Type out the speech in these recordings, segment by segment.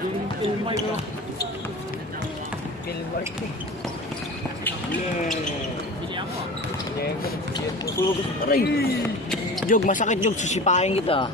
Oh my God. Aray! Jog, masakit Jog, sisipain kita.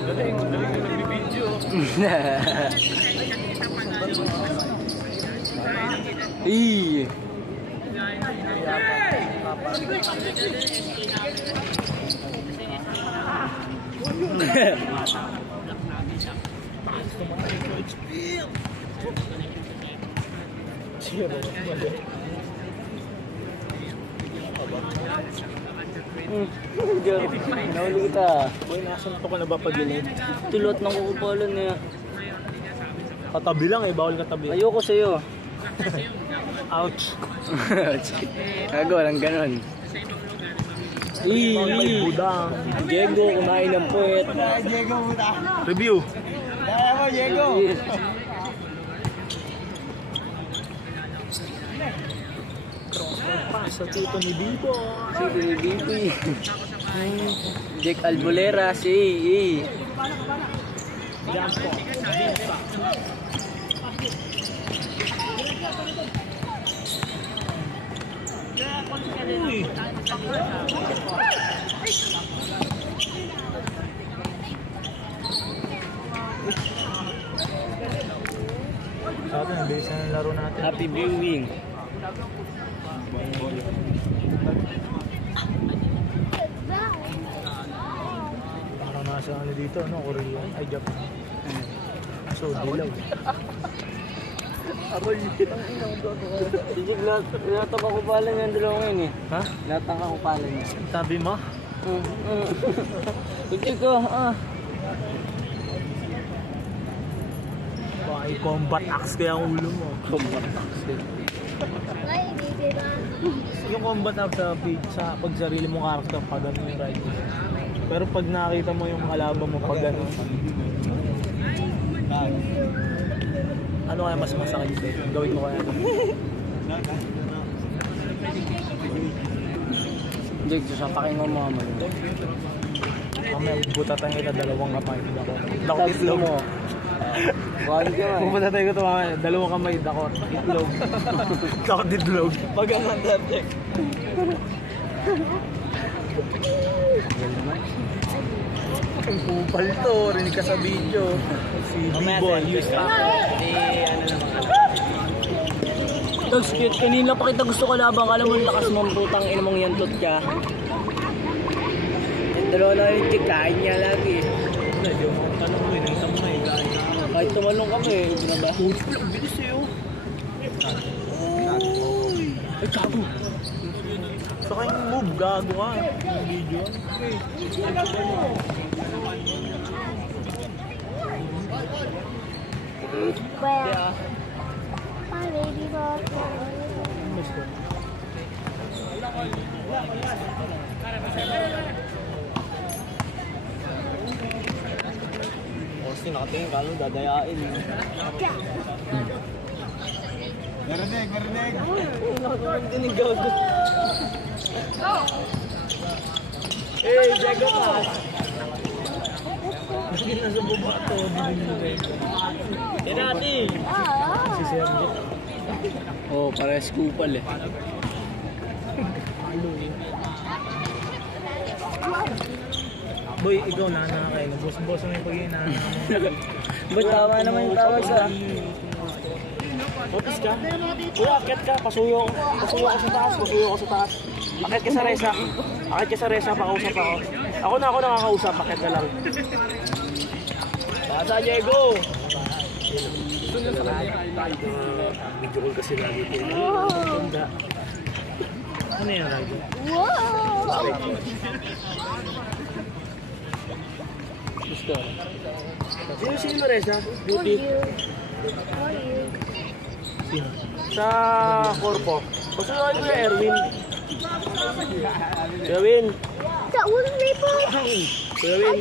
Galing na nagbibideo. Ih. Nahuli kita. Boy, nasunto ka na ba pag-ilig? Tulot ng kukupalan niya. Katabi lang eh, bawal katabi. Ayoko sa'yo. Ouch. Gago, walang ganon. May budang. Diego, kumain ng puwet. Diego puta. Review. Kaya mo Diego. Sa tito ni Bibo. Si Bibi. Jack Albolera, si Yan po. Uy. Sa atin, ang bilis na ng laro natin. Happy viewing. Parang nasa ano dito, no? Korea. Ay, Japan. So, dilaw. Aroy. Sige, lahat ang kakupalan niya ang dalawa ngayon eh. Ha? Lahat ang kakupalan niya. Sabi mo? Sige ko, Baka combat axe kaya ang ulo mo. Combat axe. Yung combat axe sa pizza, pag sarili mong character, pag ano yung right. Pero pag nakita mo yung kalaban mo, pag ano. Ano kaya mas masakit sa'yo? Gawin mo kaya. Jake, sasapakin mo mga malo. Mamaya, butatan kita dalawang kamay. Dakot Tapos itlog. mo. Balik ka man. Butatan ko ito mamaya, dalawang kamay, dakot. Itlog. Dakot itlog. Pag ang Undertake. Ang kupal to, rinig ka sa video. Si B-Boy. Dogs cute, kanina pa kita gusto ko labang. Alam mo, lakas mong putang ina mong yantot ka. Yung dalawa na yung kain niya lagi. Medyo mga tanong mo, nakita mo na eh. Kahit tumalong kami, na ba? Ang bilis eh oh. Ay, gago. Sa kanyang move, gago ka. Yung video. Well, my baby boy. Kasi nakatingin ka lang, dadayain. Marinig, marinig. Hindi gago. Eh, Diego ka. Hindi na sa baba to. Tinati! Si Sergio. Oh, parehas kupal eh. Boy, ikaw na kayo. Boss mo yung pag-iinaan. Ba't tama naman yung tawag sa... Notice ka? Kuya, akit ka. Pasuyo ka sa taas. Akit ka sa resa. Pakausap ako. Ako nakakausap. Akit ka lang. Basta, Diego! Video call kasi lagi ko. Ano yan, Rago? Whoa! Gusto. Sino Reza? Beauty? Sino? Sa Corpo. Pasunuhan ko yung Erwin. Erwin! That was maple. Erwin!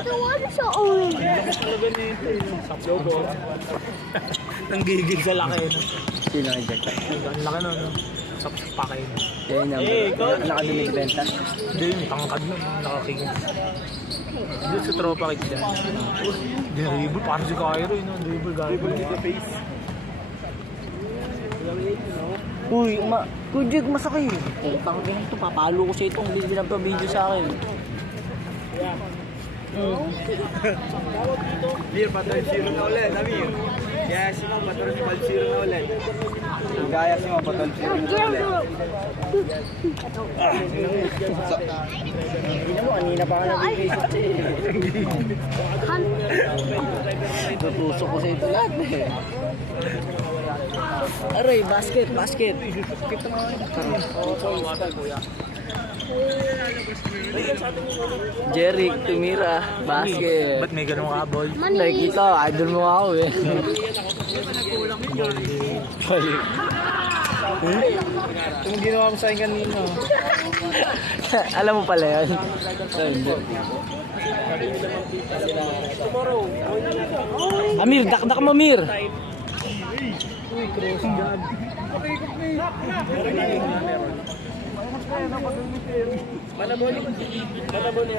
The one is so orange. Talaga nito. Sa Jogo. Ang gigil sa laki, no? Sino kay Jack? Ang laki, no? Tapos pakain. Yan yung number. Laka din nagbenta. Hindi, yung tangkad mo, nakakingin. Doon sa tropa kit dyan. Dribble, parang si Cairo, no? Dribble, dribble with the face. Uy, Kujig, masakit. Utang din ito, papalo ko sa itong hindi na video sa akin. Mir, patron zero na ulit. Amir. Kaya si Mang, patron zero na ulit. Gaya si Mang, patron zero na ulit. Hindi na mo, kanina pa ka nabibisip siya. Tutusok ko sa ito lahat eh. Aray, basket. Jeric, tumira, basket. Ba't may ganun ka, boy? Nakikita, idol mo ako eh. Yung ginawa mo sa akin kanina. Alam mo pala yan. Hindi. Amir, dakdak mo, Amir.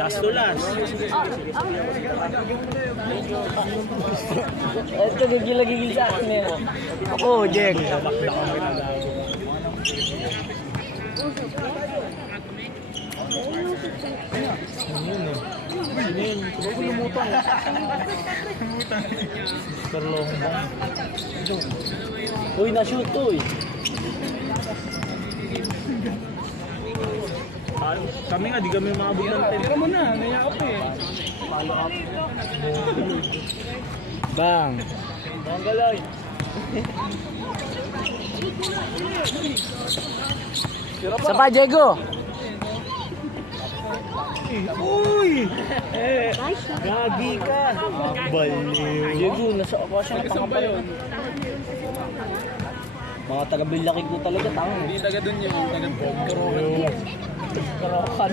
Last to last. Ito, gigil sa akin eh. Ako, Jack. Uy, na-shoot to eh. Kami nga, di kami makabot ng 10. Tira mo na, nayakap eh. Bang. Tanggalay. Sa pa, Diego. Uy! Gagi ka! Baliw. Diego, nasa okasyon na pangapayon. Mga taga-bilaki ko talaga, tanga. Hindi taga dun yung taga-Bogro. Karokan.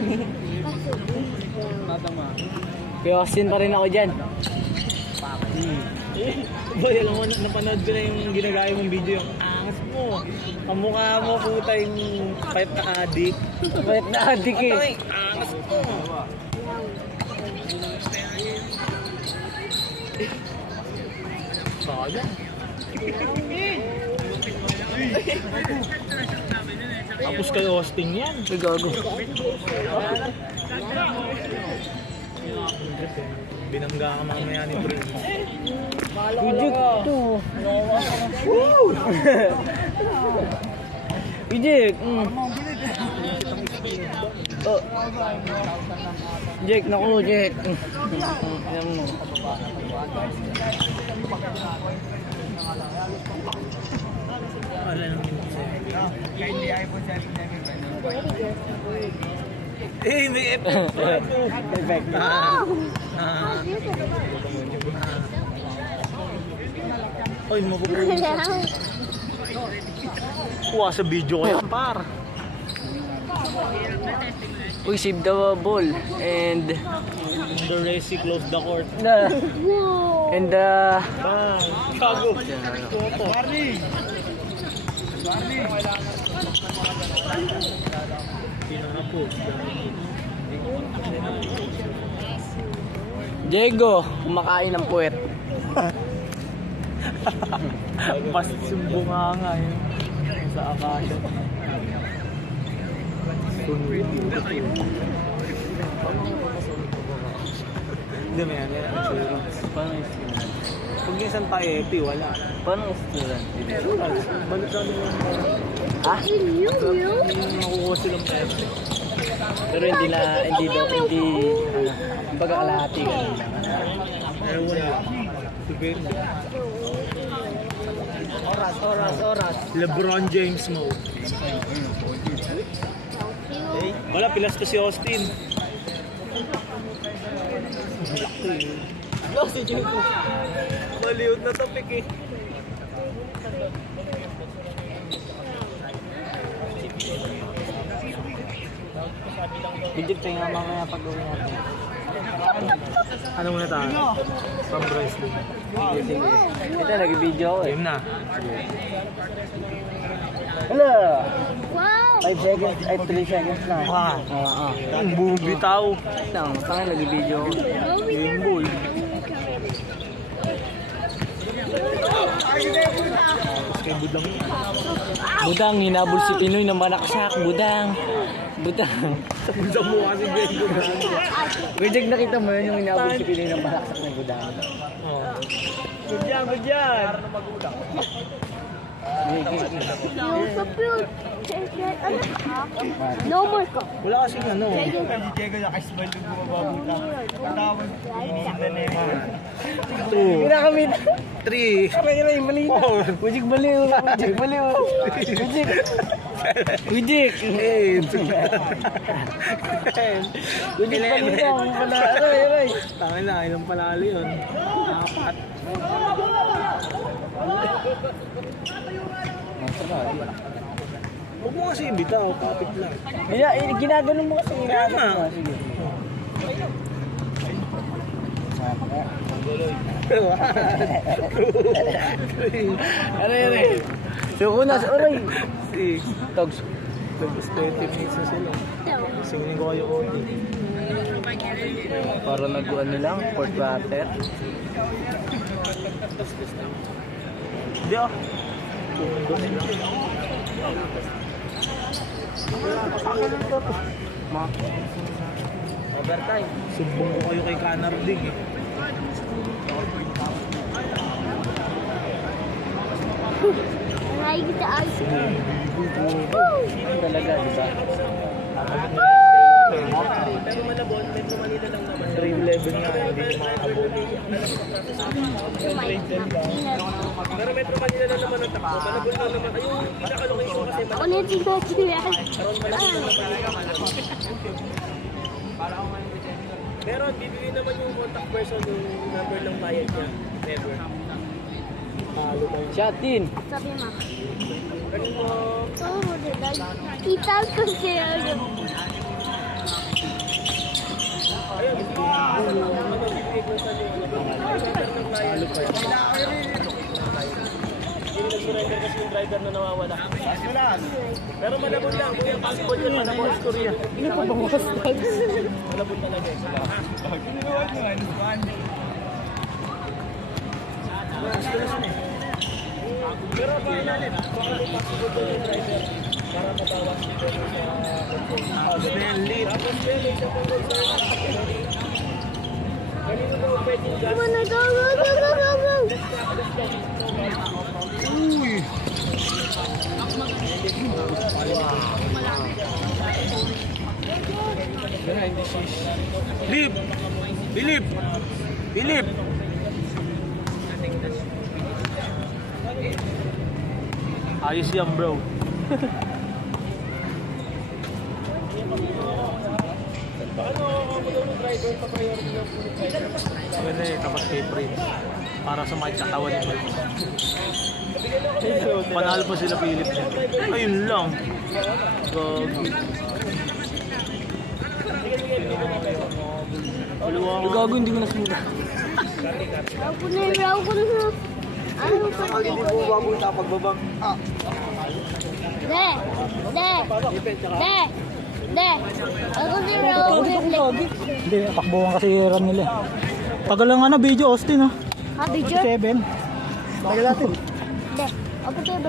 Kaya Austin pa rin ako dyan. Boy, alam mo, napanood ko na yung ginagaya mong video, yung angas mo. Ang mukha mo, puta yung pipe na addict. Ba't na-addict eh? Ay, angas mo. Sayang. Tapos kay Austin yan. Ay, gago. Binangga ka mamaya ni Bro. Ujik ito. Woo! Ujik. Oh. Jake, naku, Jake. Ayan mo. Wala nang minutes eh. Kahit di iPhone 7 Eh, may effect. Effect. Ay, mapupulis. Kuha sa video ko yan, par. We save the ball and The Resi close the court. Whoa. Bang! Gago! Warning! Pinaka-post. Diego, kumakain ng puwet. Basta yung bunganga yun. Sa akasya. Hindi mo yan. Paano yung Pag minsan pa-epi, wala. Paano yung student? Balik ka nila. Ha? Yung nakukuha silang epi. Pero hindi baga kalahati ka. Ewan lang. Depende. Oras. LeBron James mode. Wala, pilas ko si Austin. Si Diego. Maliwag na topic eh. Bidip tayo nga mamaya pag-uwi natin. Ano muna tayo? Pang wrestling. Ito, nag-video ako eh. Game na. Hello! Wow! 5 seconds, ay 3 seconds na. Ah. Oo. Ang bumibitaw. Tang, saan nag-video ako? Game ball. Kay Budang. Budang, hinabol si Pinoy ng manaksak. Budang. Budang. Sa Budang mo kasi Gendo. Reject nakita mo yun yung hinabol si Pinoy ng manaksak ng Budang. Good yan, good yan. Yung sa pure. No more ko. Wala kasing ano. Diego nakasbal yung bumababita. Tapos, inihinda na yung Kinakamit. 3. Kaya mali. Reject baliw. Reject baliw. Reject. Reject. 8. Reject baliw lang. Aray, aray. Tangin na, ilang panalo yun. Nakapat. Huwag mo kasi ibitaw, kapit lang. Ginagano mo kasi ginagano mo. Sige. Aray, aray. So, una sa aray. Togs. Tapos 20 minutes na sila. Singin ko kayo OT. Para nag-ano lang, fourth quarter. Hindi ah. Tumundo sila. Overtime. Sumbong ko kayo kay Canarding eh. Nakikita ice cream. Talaga, di ba? Pero malabon, Metro Manila lang naman. 311 nga, hindi ko makakabot. Pero Metro Manila lang naman ang takbo. Malabon lang naman. Ayun, pinaka-location kasi Ako na yung tingnan yan. pero bibigyan naman yung contact person yung number ng bayad niya. Never. Talo tayo. Shot in. Sabi mo. Ganun mo. Oo, diba? Kita ko siya. Bibigay ko sa inyo. Number ng bayad. Hindi nag-surrender kasi yung driver na nawawala. Pero malabon lang. Kuya, possible yun. Malabon. Korea. Ano pa bang wasag? Malabon talaga eh. Pero pa ilalim. Baka may possible doon yung driver para mabawas dito sa control. Then lead. Tapos pwede siya kung kanino daw pwede gas? Come on, go, go, go, go, go, go. Uy! Bilip! Bilip! Bilip! Ayos yan bro. Pwede, tapos kay Prince. Para sa mga katawan ni Prince. Panalo pa sila Philip. Ayun lang. Gagi. Gago, hindi ko nasulat. Ako na yung raw ko na. Ano pa Hindi ko? po babunta pagbabang. De! De! De! De! Ako na yung raw ko na. Hindi, takbuhan kasi run nila. Tagal lang video, Austin, oh. Ha, video? 7. Tagal natin. De! Ako na